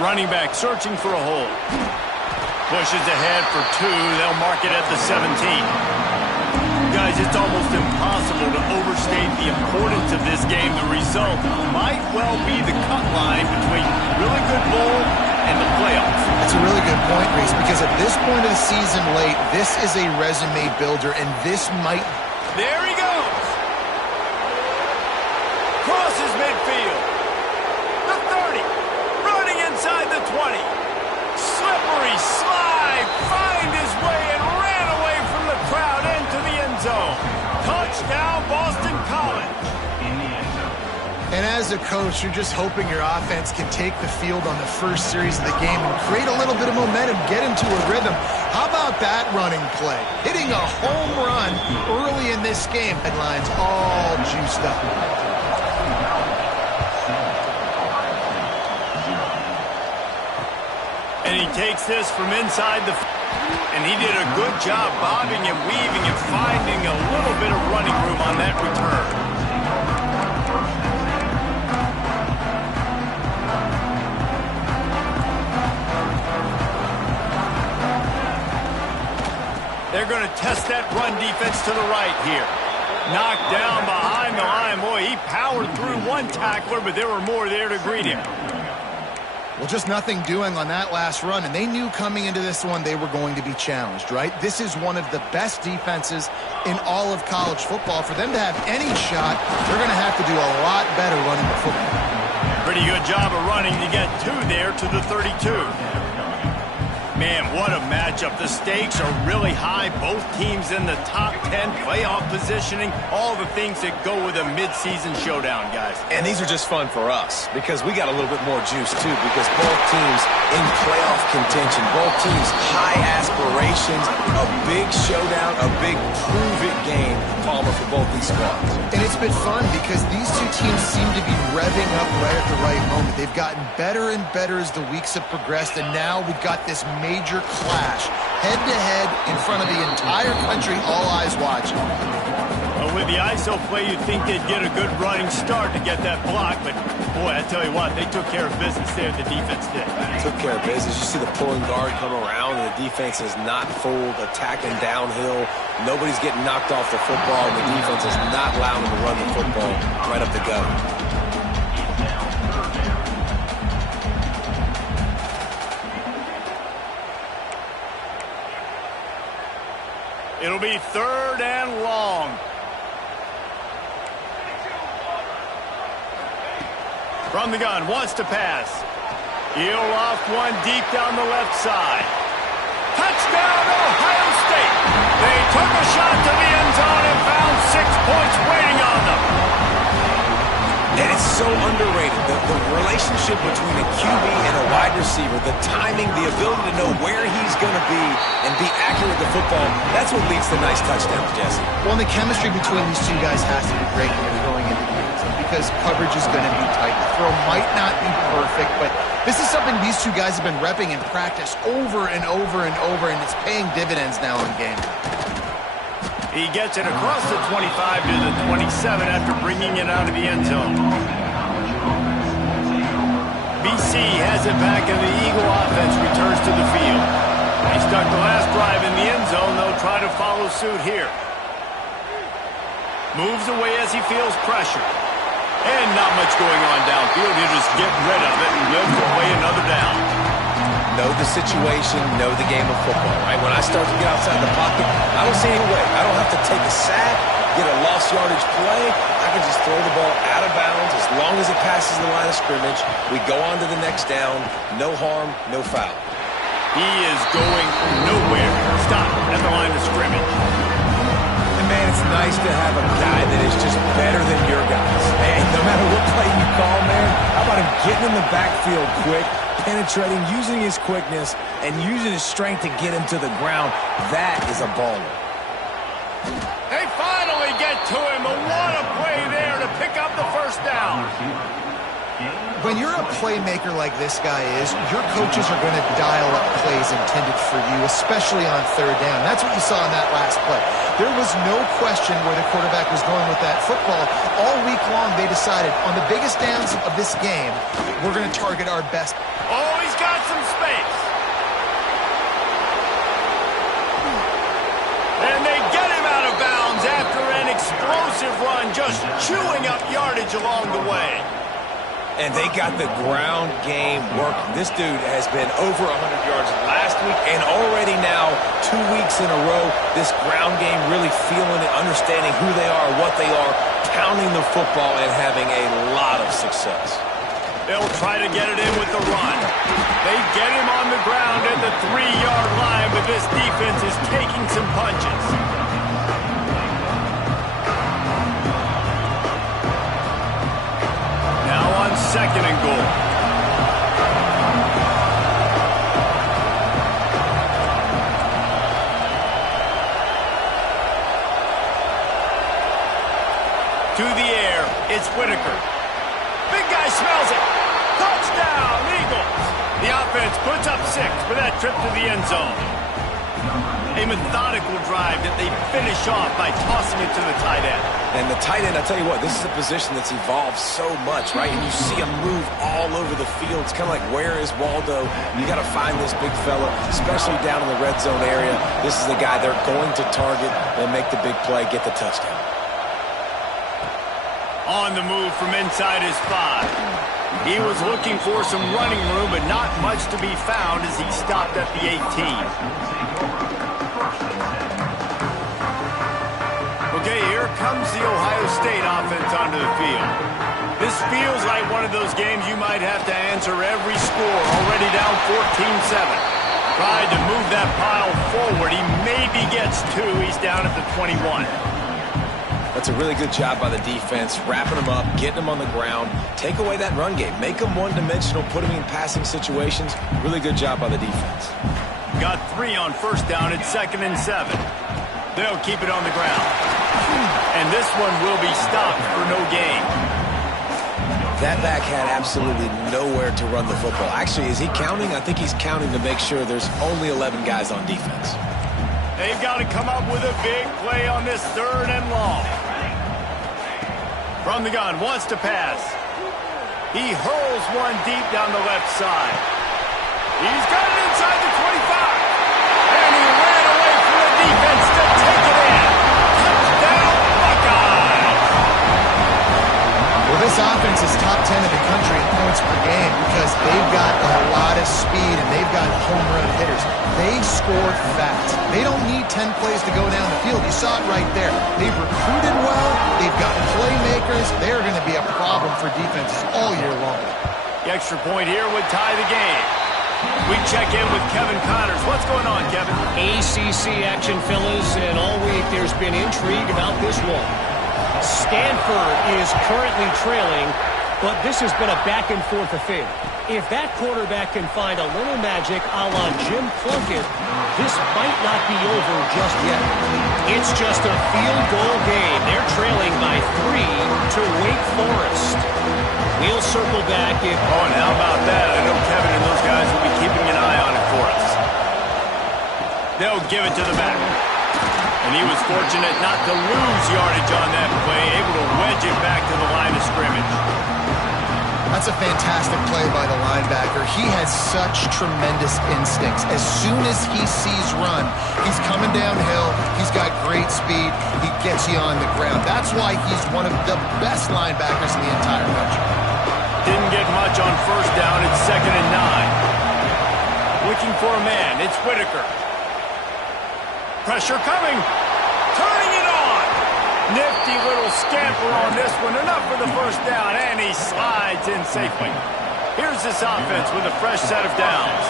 Running back searching for a hole. Pushes ahead for 2. They'll mark it at the 17. Guys, it's almost impossible to overstate the importance of this game. The result might well be the cut line between really good bowl and the playoffs. That's a really good point, Reese, because at this point of the season late, this is a resume builder, and this might... There he goes. Crosses midfield. The 30. Running inside the 20. Slippery slide. Find his way and ran away from the crowd into the end zone. Touchdown, Boston College. And as a coach, you're just hoping your offense can take the field on the first series of the game and create a little bit of momentum, get into a rhythm. How about that running play? Hitting a home run early in this game. Headlines all juiced up. And he takes this from inside the... And he did a good job bobbing and weaving and finding a little bit of running room on that return. They're going to test that run defense to the right here. Knocked down behind the line. Boy, he powered through one tackler, but there were more there to greet him. Well, just nothing doing on that last run, and they knew coming into this one they were going to be challenged, right? This is one of the best defenses in all of college football. For them to have any shot, they're going to have to do a lot better running the football. Pretty good job of running to get 2 there to the 32. Man, what a matchup. The stakes are really high. Both teams in the top 10, playoff positioning, all the things that go with a midseason showdown, guys. And these are just fun for us because we got a little bit more juice, too, because both teams in playoff contention, both teams high aspirations, a big showdown, a big prove-it game, Palmer, for both these squads. And it's been fun because these two teams seem to be revving up right at the right moment. They've gotten better and better as the weeks have progressed, and now we've got this major clash, head-to-head in front of the entire country, all eyes watching. Well, with the ISO play, you'd think they'd get a good running start to get that block, but boy, I tell you what, they took care of business there, the defense did. Took care of business. You see the pulling guard come around, and the defense is not fooled, attacking downhill. Nobody's getting knocked off the football, and the defense is not allowing them to run the football right up the gut. It'll be 3rd and long. From the gun, wants to pass. He'll loft one deep down the left side. Touchdown, Ohio State. They took a shot to the end zone and found 6 points waiting on them. And it's so underrated. The relationship between a QB and a wide receiver, the timing, the ability to know where he's going to be and be accurate with the football, that's what leads to nice touchdowns, Jesse. Well, the chemistry between these two guys has to be great when they're going into the end zone because coverage is going to be tight. The throw might not be perfect, but this is something these two guys have been repping in practice over and over and over, and it's paying dividends now in game. He gets it across the 25 to the 27 after bringing it out of the end zone. BC has it back, and the Eagle offense returns to the field. They stuck the last drive in the end zone. They'll try to follow suit here. Moves away as he feels pressure. And not much going on downfield. He'll just get rid of it and lift away another down. Know the situation, know the game of football, right? When I start to get outside the pocket, I don't see any way. I don't have to take a sack, get a lost yardage play. I can just throw the ball out of bounds as long as it passes the line of scrimmage. We go on to the next down. No harm, no foul. He is going nowhere. Stop at the line of scrimmage. And man, it's nice to have a guy that is just better than your guys. And no matter what play you call, man, how about him getting in the backfield quick, penetrating, using his quickness, and using his strength to get him to the ground. That is a baller. They finally get to him. What a play there to pick up the first down. When you're a playmaker like this guy is, your coaches are going to dial up plays intended for you, especially on third down. That's what you saw in that last play. There was no question where the quarterback was going with that football. All week long, they decided, on the biggest downs of this game, we're going to target our best. Oh, he's got some space. And they get him out of bounds after an explosive run, just chewing up yardage along the way. And they got the ground game working. This dude has been over 100 yards last week, and already now, 2 weeks in a row, this ground game really feeling it, understanding who they are, what they are, pounding the football, and having a lot of success. They'll try to get it in with the run. They get him on the ground at the 3-yard line, but this defense is taking some punches. Second and goal. To the air, it's Whitaker. Big guy smells it. Touchdown, Eagles. The offense puts up 6 for that trip to the end zone. A methodical drive that they finish off by tossing it to the tight end. And the tight end, I tell you what, this is a position that's evolved so much, right? And you see him move all over the field. It's kind of like, where is Waldo? You got to find this big fella, especially down in the red zone area. This is the guy they're going to target and make the big play, get the touchdown. On the move from inside his 5. He was looking for some running room, but not much to be found as he stopped at the 18. Okay, here comes the Ohio State offense onto the field. This feels like one of those games you might have to answer every score. Already down 14-7. Tried to move that pile forward. He maybe gets 2. He's down at the 21. That's a really good job by the defense, wrapping them up, getting them on the ground, take away that run game, make them one-dimensional, put them in passing situations. Really good job by the defense. Got 3 on first down. It's 2nd and 7. They'll keep it on the ground. And this one will be stopped for no gain. That back had absolutely nowhere to run the football. Actually, is he counting? I think he's counting to make sure there's only 11 guys on defense. They've got to come up with a big play on this 3rd and long. From the gun, wants to pass. He hurls one deep down the left side. He's got it inside the 25. And he ran away from the defense to take it in. Touchdown, Buckeyes! Well, this offense is top 10 in the country in points per game because they've got a lot of speed and they've got home run hitters. They score fast. They don't need 10 plays to go down the field. You saw it right there. They've recruited well. They've got playmakers. They're going to be a problem for defenses all year long. The extra point here would tie the game. We check in with Kevin Connors. What's going on, Kevin? ACC action, fellas, and all week there's been intrigue about this one. Stanford is currently trailing, but this has been a back-and-forth affair. If that quarterback can find a little magic a la Jim Plunkett, this might not be over just yet. It's just a field goal game. They're trailing by 3 to Wake Forest. We'll circle back if... Oh, and how about that? I know Kevin and those guys will be keeping an eye on it for us. They'll give it to the back. And he was fortunate not to lose yardage on that play, able to wedge it back to the line of scrimmage. That's a fantastic play by the linebacker. He has such tremendous instincts. As soon as he sees run, he's coming downhill. He's got great speed. He gets you on the ground. That's why he's one of the best linebackers in the entire country. Didn't get much on first down. It's 2nd and 9. Looking for a man. It's Whitaker. Pressure coming. Turning it on. Nifty little scamper on this one. Enough for the first down, and he slides in safely. Here's this offense with a fresh set of downs.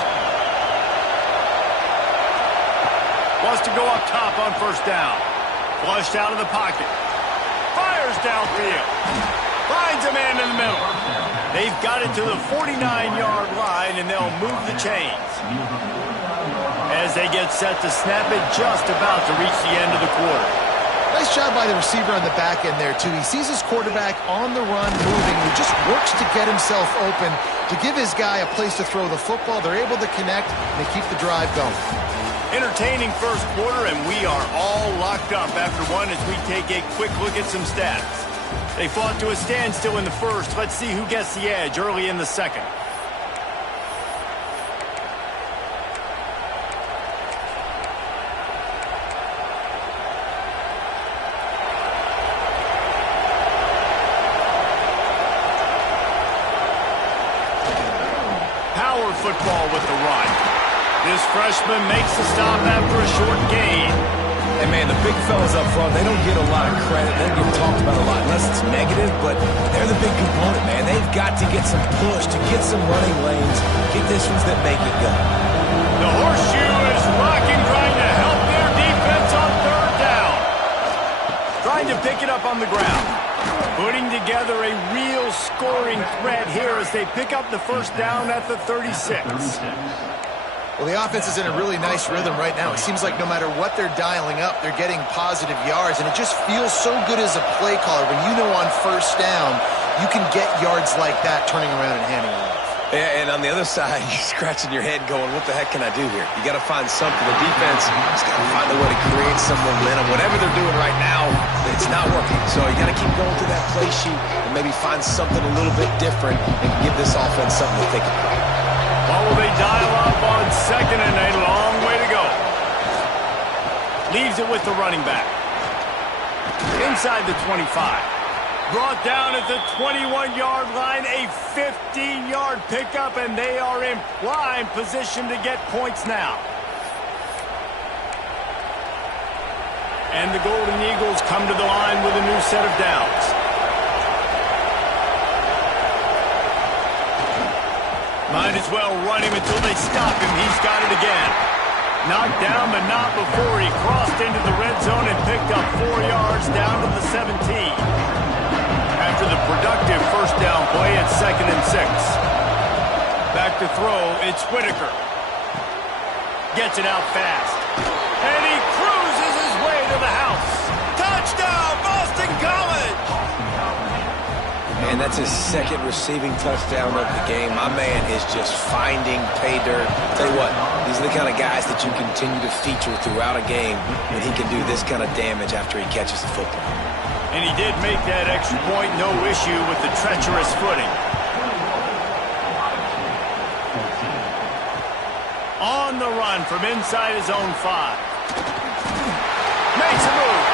Wants to go up top on first down. Flushed out of the pocket. Fires downfield. Finds a man in the middle. They've got it to the 49-yard line, and they'll move the chains. As they get set to snap it, just about to reach the end of the quarter. Nice job by the receiver on the back end there, too. He sees his quarterback on the run moving. He just works to get himself open, to give his guy a place to throw the football. They're able to connect, and they keep the drive going. Entertaining first quarter, and we are all locked up after one as we take a quick look at some stats. They fought to a standstill in the first. Let's see who gets the edge early in the second. Power football with the run. This freshman makes the stop after a short gain. Hey, man, the big fellas up front, they don't get a lot of credit. They don't get talked about a lot unless it's negative, but they're the big component, man. They've got to get some push, to get some running lanes, conditions that make it go. The horseshoe is rocking, trying to help their defense on third down. Trying to pick it up on the ground. Putting together a real scoring threat here as they pick up the first down at the 36. Well, the offense is in a really nice rhythm right now. It seems like no matter what they're dialing up, they're getting positive yards, and it just feels so good as a play caller when you know on first down you can get yards like that turning around and handing it off. Yeah, and on the other side, you're scratching your head going, what the heck can I do here? You got to find something. The defense has got to find a way to create some momentum. Whatever they're doing right now, it's not working. So you got to keep going through that play sheet and maybe find something a little bit different and give this offense something to think about. What will they dial up on second and a long way to go? Leaves it with the running back. Inside the 25. Brought down at the 21-yard line, a 50-yard pickup, and they are in prime position to get points now. And the Golden Eagles come to the line with a new set of downs. Might as well run him until they stop him. He's got it again. Knocked down, but not before he crossed into the red zone and picked up 4 yards down to the 17. After the productive first down play at 2nd and 6. Back to throw, it's Whitaker. Gets it out fast. And he cruises his way to the house. Touchdown, Boston College! And that's his second receiving touchdown of the game. My man is just finding pay dirt. Tell you what, these are the kind of guys that you continue to feature throughout a game when he can do this kind of damage after he catches the football. And he did make that extra point, no issue with the treacherous footing. On the run from inside his own 5. Makes a move.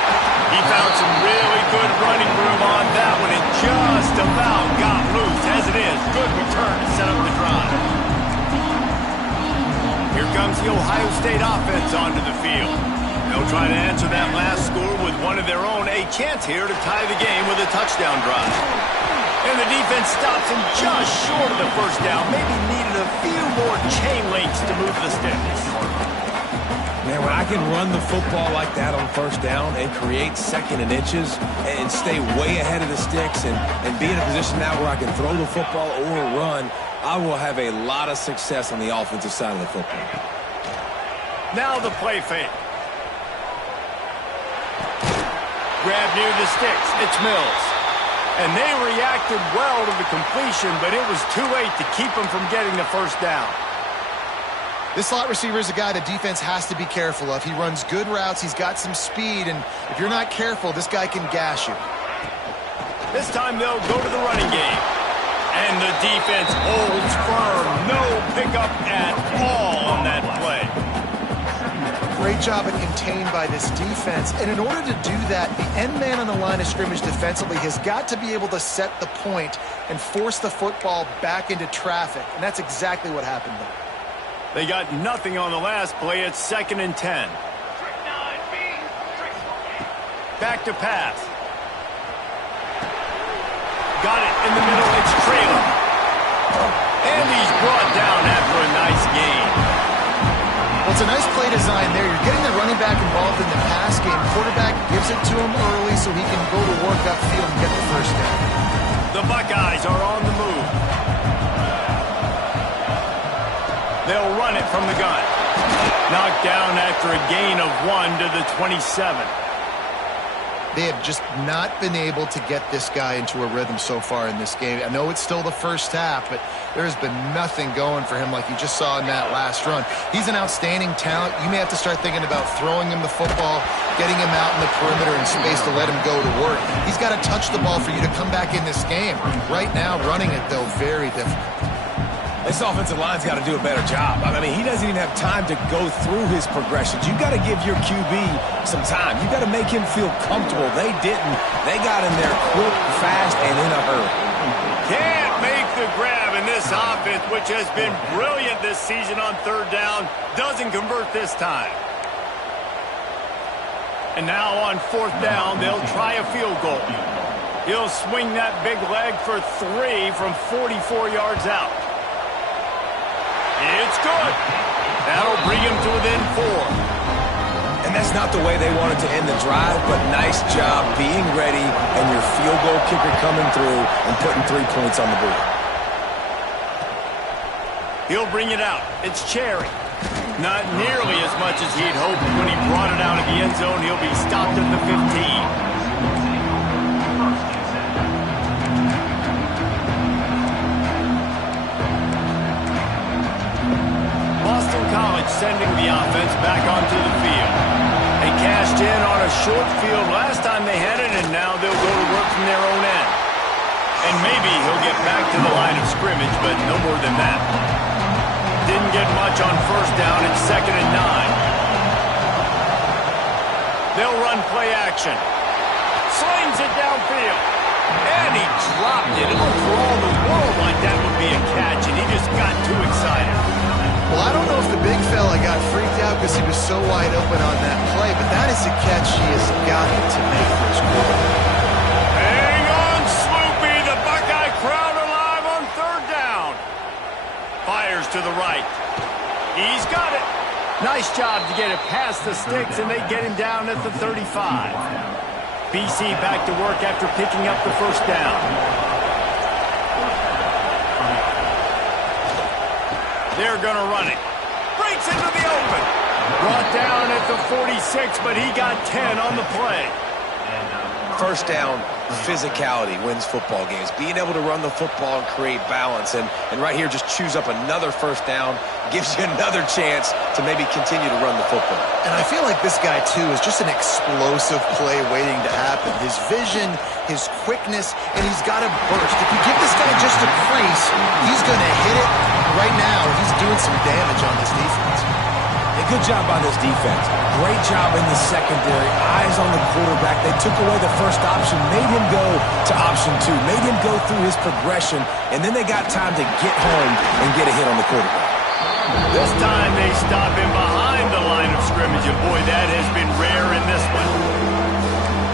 He found some really good running room on that one and just about got loose. As it is, good return to set up the drive. Here comes the Ohio State offense onto the field. They'll try to answer that last score with one of their own. A chance here to tie the game with a touchdown drive. And the defense stops him just short of the first down. Maybe needed a few more chain links to move the sticks. Man, when I can run the football like that on first down and create 2nd and inches and stay way ahead of the sticks and be in a position now where I can throw the football or run, I will have a lot of success on the offensive side of the football. Now the play fake. Grab near the sticks. It's Mills. And they reacted well to the completion, but it was too late to keep them from getting the first down. This slot receiver is a guy the defense has to be careful of. He runs good routes. He's got some speed, and if you're not careful, this guy can gash you. This time they'll go to the running game. And the defense holds firm. No pickup at all on that play. Great job of contained by this defense. And in order to do that, the end man on the line of scrimmage defensively has got to be able to set the point and force the football back into traffic. And that's exactly what happened there. They got nothing on the last play. It's 2nd and 10. Back to pass. Got it in the middle. It's Traylor. And he's brought down after a nice gain. Well, it's a nice play design there. You're getting the running back involved in the pass game. Quarterback gives it to him early so he can go to work upfield and get the first down. The Buckeyes are on the move. They'll run it from the gun. Knocked down after a gain of 1 to the 27. They have just not been able to get this guy into a rhythm so far in this game. I know it's still the first half, but there's been nothing going for him like you just saw in that last run. He's an outstanding talent. You may have to start thinking about throwing him the football, getting him out in the perimeter in space to let him go to work. He's got to touch the ball for you to come back in this game. Right now, running it, though, very difficult. This offensive line's got to do a better job. I mean, he doesn't even have time to go through his progressions. You got to give your QB some time. You got to make him feel comfortable. They didn't. They got in there quick, fast, and in a hurry. Can't make the grab in this offense, which has been brilliant this season on third down. Doesn't convert this time. And now on fourth down, they'll try a field goal. He'll swing that big leg for 3 from 44 yards out. It's good. That'll bring him to within 4. And that's not the way they wanted to end the drive, but nice job being ready and your field goal kicker coming through and putting 3 points on the board. He'll bring it out. It's Cherry. Not nearly as much as he'd hoped. When he brought it out of the end zone, he'll be stopped at the 15. College sending the offense back onto the field. They cashed in on a short field last time they had it, and now they'll go to work from their own end. And maybe he'll get back to the line of scrimmage, but no more than that. Didn't get much on first down. It's 2nd and 9. They'll run play action. Slings it downfield. And he dropped it. It looked for all the world like that would be a catch, and he just got too excited. Well, I don't know if the big fella got freaked out because he was so wide open on that play, but that is a catch he has got to make for his quarterback. Hang on, Sloopy. The Buckeye crowd alive on third down. Fires to the right. He's got it. Nice job to get it past the sticks, and they get him down at the 35. BC back to work after picking up the first down. They're going to run it. Breaks into the open. Brought down at the 46, but he got 10 on the play. First down, physicality wins football games. Being able to run the football and create balance. And right here, just choose up another first down. Gives you another chance to maybe continue to run the football. And I feel like this guy, too, is just an explosive play waiting to happen. His vision, his quickness, and he's got a burst. If you give this guy just a crease, he's going to hit it. Right now, he's doing some damage on this defense. A good job by this defense. Great job in the secondary. Eyes on the quarterback. They took away the first option, made him go to option 2, made him go through his progression, and then they got time to get home and get a hit on the quarterback. This time they stop him behind the line of scrimmage, and boy, that has been rare in this one.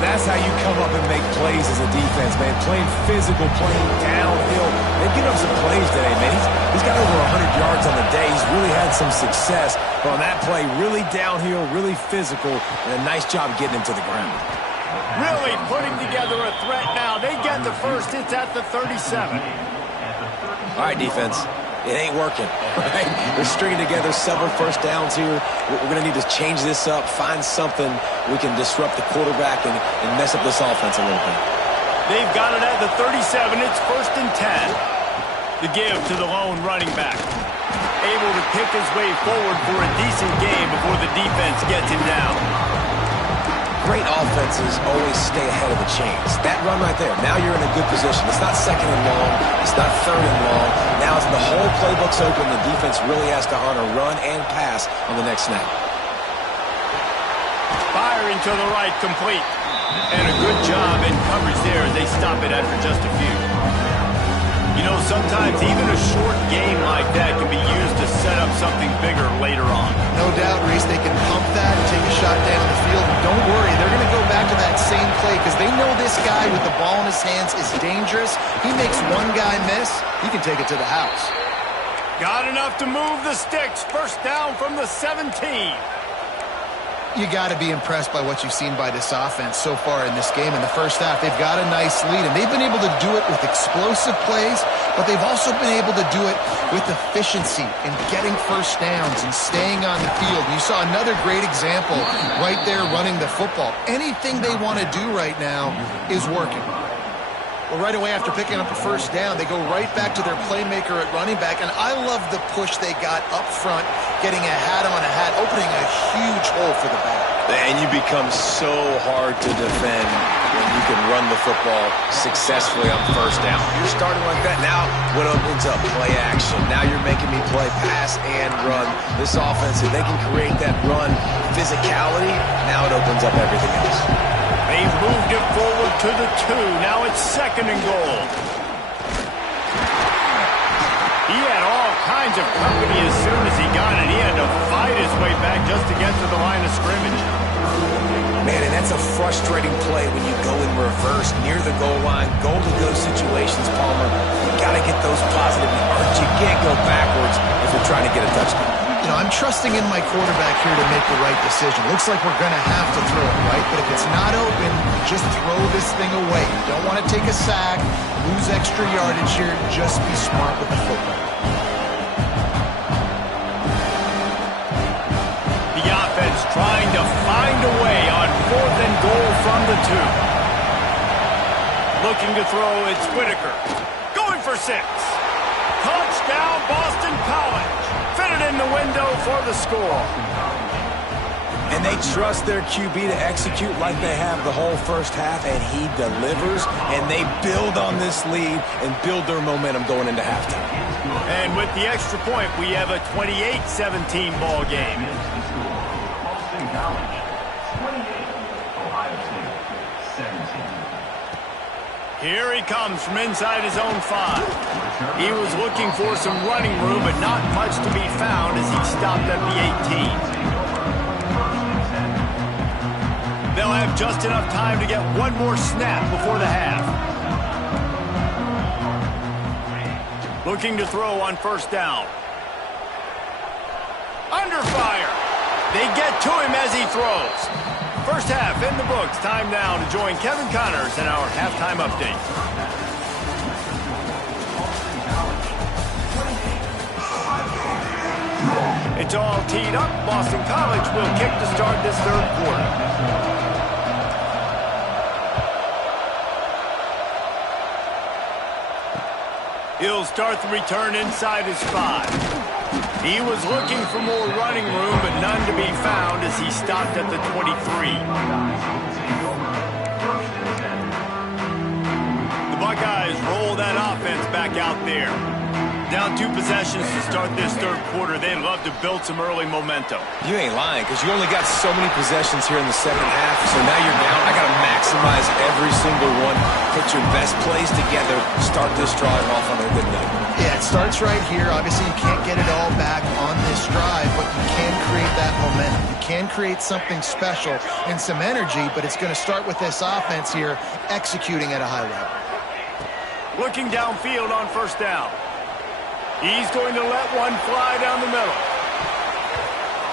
That's how you come up and make plays as a defense, man. Playing physical, playing downhill. They've given up some plays today, man. He's got over 100 yards on the day. He's really had some success. But on that play, really downhill, really physical, and a nice job getting him to the ground. Really putting together a threat now. They get the first. It's at the 37. All right, defense. It ain't working, right? They're stringing together several first downs here. We're going to need to change this up, find something we can disrupt the quarterback and mess up this offense a little bit. They've got it at the 37. It's 1st and 10. The give to the lone running back. Able to pick his way forward for a decent game before the defense gets him down. Great offenses always stay ahead of the chains. That run right there, now you're in a good position. It's not 2nd and long. It's not 3rd and long. Now it's the whole playbook's open. The defense really has to honor run and pass on the next snap. Firing to the right, complete. And a good job in coverage there as they stop it after just a few. You know, sometimes even a short game like that can be used to set up something bigger later on. No doubt, Reese, they can pump that and take a shot down the field. And don't worry, they're going to go back to that same play because they know this guy with the ball in his hands is dangerous. He makes one guy miss, he can take it to the house. Got enough to move the sticks. First down from the 17. You got to be impressed by what you've seen by this offense so far in this game. In the first half, they've got a nice lead, and they've been able to do it with explosive plays but they've also been able to do it with efficiency and getting first downs and staying on the field. You saw another great example right there running the football. Anything they want to do right now is working. Well, right away after picking up a first down, they go right back to their playmaker at running back, and I love the push they got up front, getting a hat on a hat, opening a huge hole for the back. And you become so hard to defend when you can run the football successfully on first down. You're starting like that. Now what opens up? Play action. Now you're making me play pass and run. This offense, if they can create that run physicality, now it opens up everything else. They moved it forward to the 2. Now it's 2nd and goal. He had all kinds of company as soon as he got it. He had to fight his way back just to get to the line of scrimmage. Man, and that's a frustrating play when you go in reverse near the goal line, goal-to-go situations, Palmer. You got to get those positive yards. You can't go backwards if you're trying to get a touchdown. You know, I'm trusting in my quarterback here to make the right decision. Looks like we're going to have to throw it, right? But if it's not open, just throw this thing away. You don't want to take a sack, lose extra yardage here. Just be smart with the football. The offense trying to find a way on 4th and goal from the 2. Looking to throw, it's Whitaker. Going for 6. Touchdown, Boston College. Fitted in the window for the score. And they trust their QB to execute like they have the whole first half, and he delivers, and they build on this lead and build their momentum going into halftime. And with the extra point, we have a 28-17 ball game. Here he comes from inside his own 5. He was looking for some running room, but not much to be found as he stopped at the 18. They'll have just enough time to get one more snap before the half. Looking to throw on first down. Under fire. They get to him as he throws. First half in the books. Time now to join Kevin Connors in our halftime update. It's all teed up. Boston College will kick to start this 3rd quarter. He'll start the return inside his 5. He was looking for more running room, but none to be found as he stopped at the 23. The Buckeyes roll that offense back out there. Down 2 possessions to start this 3rd quarter. They'd love to build some early momentum. You ain't lying, because you only got so many possessions here in the 2nd half, so now you're down. I got to maximize every single one. Put your best plays together. Start this drive off on a good night. Yeah, it starts right here. Obviously, you can't get it all back on this drive, but you can create that momentum. You can create something special and some energy, but it's going to start with this offense here executing at a high level. Looking downfield on first down. He's going to let one fly down the middle.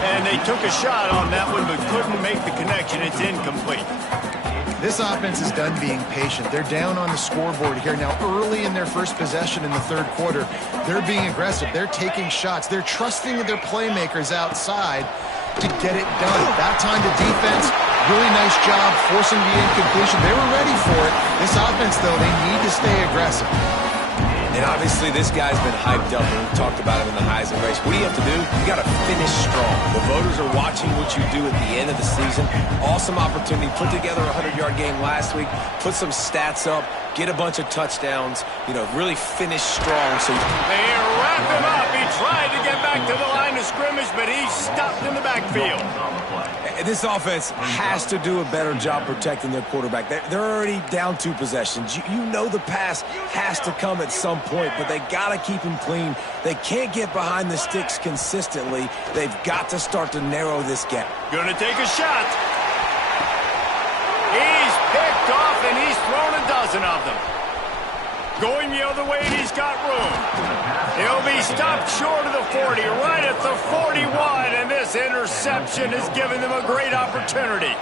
And they took a shot on that one, but couldn't make the connection. It's incomplete. This offense is done being patient. They're down on the scoreboard here now early in their first possession in the 3rd quarter. They're being aggressive. They're taking shots. They're trusting their playmakers outside to get it done. That time the defense, really nice job forcing the incompletion. They were ready for it. This offense, though, they need to stay aggressive. And obviously, this guy's been hyped up, and we've talked about him in the Heisman race. What do you have to do? You got to finish strong. The voters are watching what you do at the end of the season. Awesome opportunity. Put together a 100-yard game last week. Put some stats up. Get a bunch of touchdowns. You know, really finish strong. So they wrap him up. He tried to get back to the line of scrimmage, but he's stopped in the backfield. This offense has to do a better job protecting their quarterback. They're already down 2 possessions. You know the pass has to come at some point, but they got to keep him clean. They can't get behind the sticks consistently. They've got to start to narrow this gap. Gonna take a shot. He's picked off, and he's thrown a dozen of them. Going the other way, and he's got room. He'll be stopped short of the 40, right at the 41, and this interception has given them a great opportunity.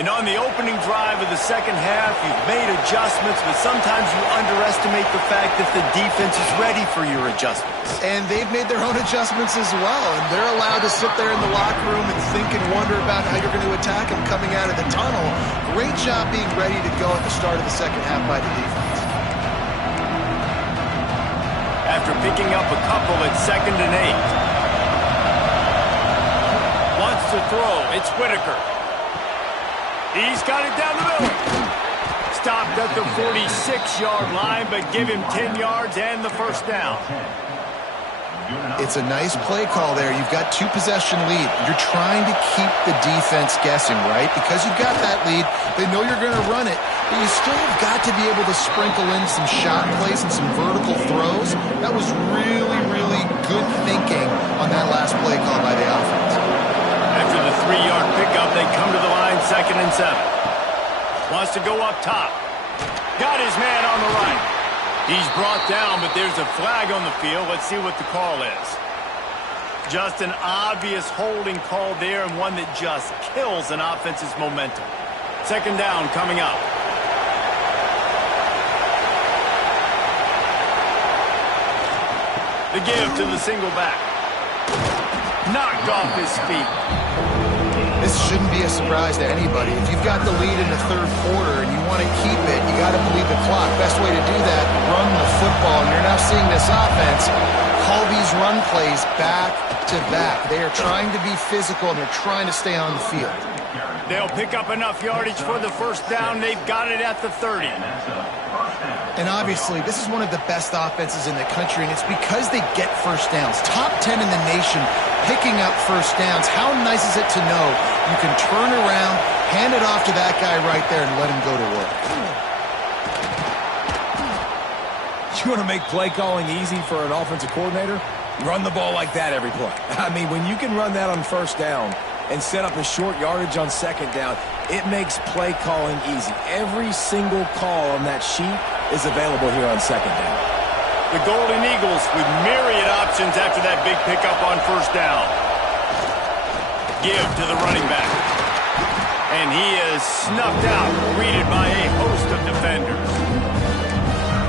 And on the opening drive of the second half, you've made adjustments, but sometimes you underestimate the fact that the defense is ready for your adjustments. And they've made their own adjustments as well, and they're allowed to sit there in the locker room and think and wonder about how you're going to attack them coming out of the tunnel. Great job being ready to go at the start of the second half by the defense. After picking up a couple at 2nd and 8. Wants to throw. It's Whitaker. He's got it down the middle. Stopped at the 46-yard line, but give him 10 yards and the first down. It's a nice play call there. You've got 2-possession lead. You're trying to keep the defense guessing, right? Because you've got that lead, they know you're going to run it, but you still have got to be able to sprinkle in some shot plays and some vertical throws. That was really, really good thinking on that last play call by the offense. After the 3-yard pickup, they come to the line 2nd and 7. Wants to go up top. Got his man on the right. He's brought down, but there's a flag on the field. Let's see what the call is. Just an obvious holding call there, and one that just kills an offense's momentum. 2nd down coming up. The give to the single back. Knocked off his feet. This shouldn't be a surprise to anybody. If you've got the lead in the third quarter and you want to keep it, you got to bleed the clock. Best way to do that, run the football. And you're now seeing this offense call these run plays back to back. They are trying to be physical, and they're trying to stay on the field. They'll pick up enough yardage for the first down. They've got it at the 30. And obviously, this is one of the best offenses in the country, and it's because they get first downs. Top 10 in the nation picking up first downs. How nice is it to know you can turn around, hand it off to that guy right there, and let him go to work? You want to make play calling easy for an offensive coordinator? Run the ball like that every play. I mean, when you can run that on first down and set up a short yardage on second down, it makes play calling easy. Every single call on that sheet is available here on second down. The Golden Eagles with myriad options after that big pickup on first down. Give to the running back. And he is snuffed out, greeted by a host of defenders.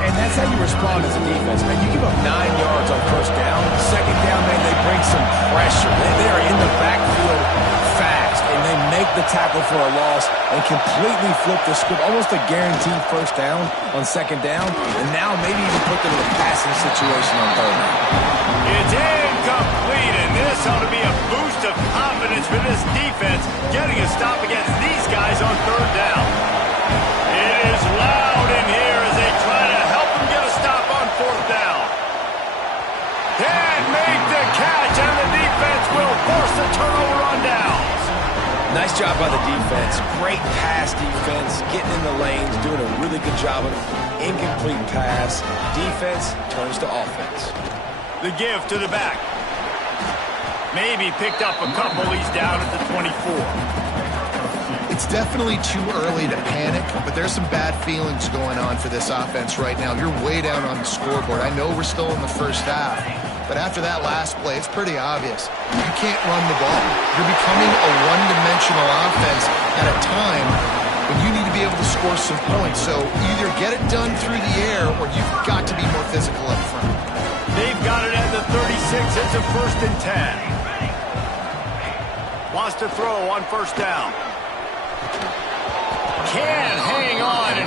And that's how you respond as a defense, man. You give up 9 yards on first down. Second down, man, they bring some pressure. They are in the backfield fast, and they make the tackle for a loss and completely flip the script. Almost a guaranteed first down on second down, and now maybe even put them in a passing situation on third down. It's incomplete, and this ought to be a boost of confidence for this defense, getting a stop against these guys on third down. It is loud in here as they try to help them get a stop on fourth down. Can't make the catch, and the defense will force the turnover on downs. Nice job by the defense. Great pass defense, getting in the lanes, doing a really good job of incomplete pass. Defense turns to offense. The give to the back. Maybe picked up a couple. He's down at the 24. It's definitely too early to panic, but there's some bad feelings going on for this offense right now. You're way down on the scoreboard. I know we're still in the first half, but after that last play, it's pretty obvious. You can't run the ball. You're becoming a one-dimensional offense at a time when you need to be able to score some points. So either get it done through the air or you've got to be more physical up front. They've got it at the 36. It's a 1st and 10. Wants to throw on first down. Can't hang on.